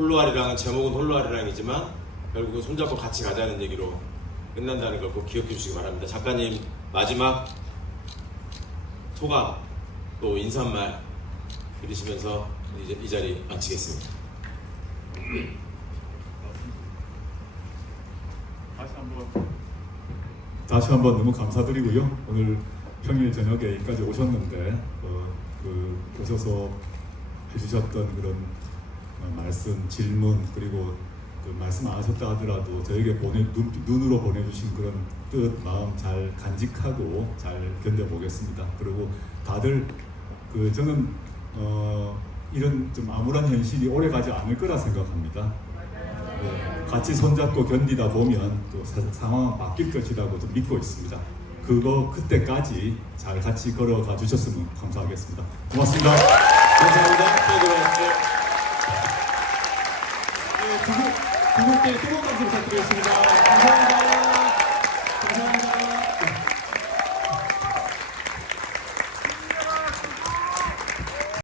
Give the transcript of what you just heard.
홀로아리랑은 제목은 홀로아리랑이지만 결국은 손잡고 같이 가자는 얘기로 끝난다는 걸 꼭 기억해 주시기 바랍니다. 작가님 마지막 소감 또 인사말 들으시면서 이제 이 자리 마치겠습니다. 다시 한번 다시 한번 너무 감사드리고요. 오늘 평일 저녁에 여기까지 오셨는데 어, 그 오셔서 해주셨던 그런 어, 말씀, 질문 그리고 그 말씀 안 하셨다 하더라도 저에게 보내 눈, 눈으로 보내주신 그런 뜻, 마음 잘 간직하고 잘 견뎌보겠습니다. 그리고 다들 그 저는 어, 이런 좀 암울한 현실이 오래 가지 않을 거라 생각합니다. 네, 같이 손잡고 견디다 보면 또 사- 상황은 바뀔 것이라고 좀 믿고 있습니다. 그거 그때까지 잘 같이 걸어가 주셨으면 감사하겠습니다. 고맙습니다. 감사합니다. 또 들어가십시오. 네, 두 분, 두 분께 뜨거운 박수 부탁드리겠습니다.